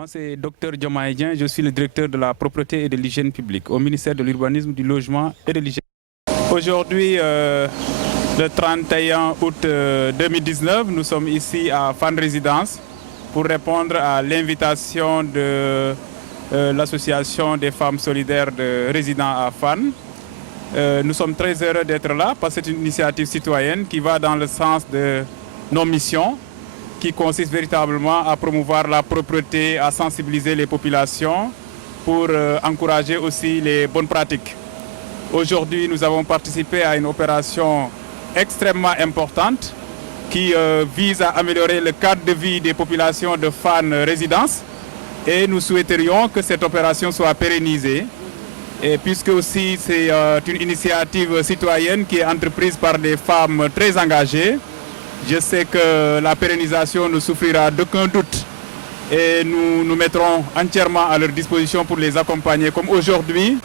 Moi, c'est Dr Diomaye Dieng, je suis le directeur de la propreté et de l'hygiène publique au ministère de l'Urbanisme, du Logement et de l'Hygiène. Aujourd'hui, le 31 août 2019, nous sommes ici à Fann Résidence pour répondre à l'invitation de l'association des femmes solidaires de résidents à Fann. Nous sommes très heureux d'être là parce que c'est une initiative citoyenne qui va dans le sens de nos missions, qui consiste véritablement à promouvoir la propreté, à sensibiliser les populations pour encourager aussi les bonnes pratiques. Aujourd'hui, nous avons participé à une opération extrêmement importante qui vise à améliorer le cadre de vie des populations de Fann Résidence et nous souhaiterions que cette opération soit pérennisée. Et puisque aussi c'est une initiative citoyenne qui est entreprise par des femmes très engagées, je sais que la pérennisation ne souffrira d'aucun doute et nous nous mettrons entièrement à leur disposition pour les accompagner. Comme aujourd'hui,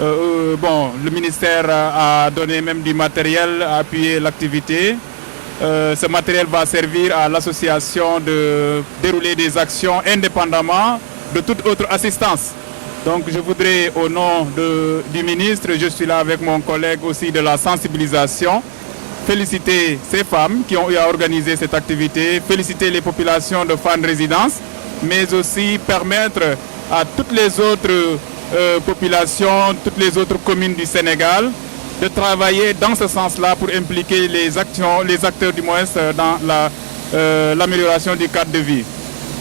le ministère a donné même du matériel à appuyer l'activité. Ce matériel va servir à l'association de dérouler des actions indépendamment de toute autre assistance. Donc je voudrais, au nom du ministre, je suis là avec mon collègue aussi de la sensibilisation, féliciter ces femmes qui ont eu à organiser cette activité, féliciter les populations de Fann Résidence, mais aussi permettre à toutes les autres populations, toutes les autres communes du Sénégal de travailler dans ce sens-là pour impliquer les acteurs du moins dans l'amélioration du cadre de vie.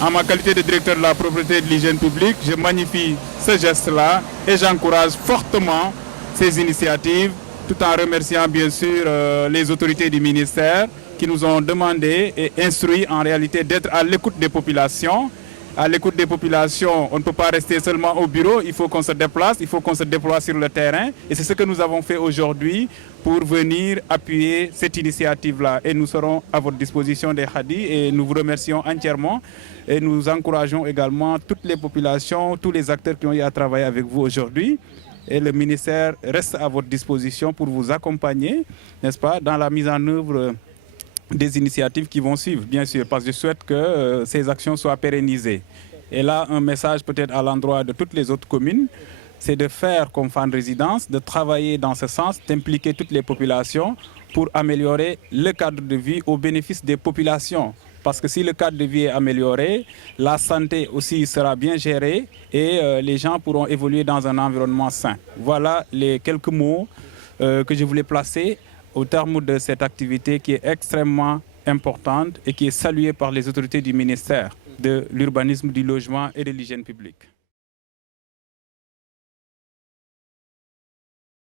En ma qualité de directeur de la propreté et de l'hygiène publique, je magnifie ce geste-là et j'encourage fortement ces initiatives, tout en remerciant bien sûr les autorités du ministère qui nous ont demandé et instruit en réalité d'être à l'écoute des populations. À l'écoute des populations, on ne peut pas rester seulement au bureau, il faut qu'on se déplace, il faut qu'on se déploie sur le terrain. Et c'est ce que nous avons fait aujourd'hui pour venir appuyer cette initiative-là. Et nous serons à votre disposition des Khadi et nous vous remercions entièrement. Et nous encourageons également toutes les populations, tous les acteurs qui ont eu à travailler avec vous aujourd'hui. Et le ministère reste à votre disposition pour vous accompagner, n'est-ce pas, dans la mise en œuvre des initiatives qui vont suivre, bien sûr, parce que je souhaite que ces actions soient pérennisées. Et là, un message peut-être à l'endroit de toutes les autres communes, c'est de faire comme Fann Résidence, de travailler dans ce sens, d'impliquer toutes les populations pour améliorer le cadre de vie au bénéfice des populations. Parce que si le cadre de vie est amélioré, la santé aussi sera bien gérée et les gens pourront évoluer dans un environnement sain. Voilà les quelques mots que je voulais placer au terme de cette activité qui est extrêmement importante et qui est saluée par les autorités du ministère de l'Urbanisme, du Logement et de l'Hygiène publique.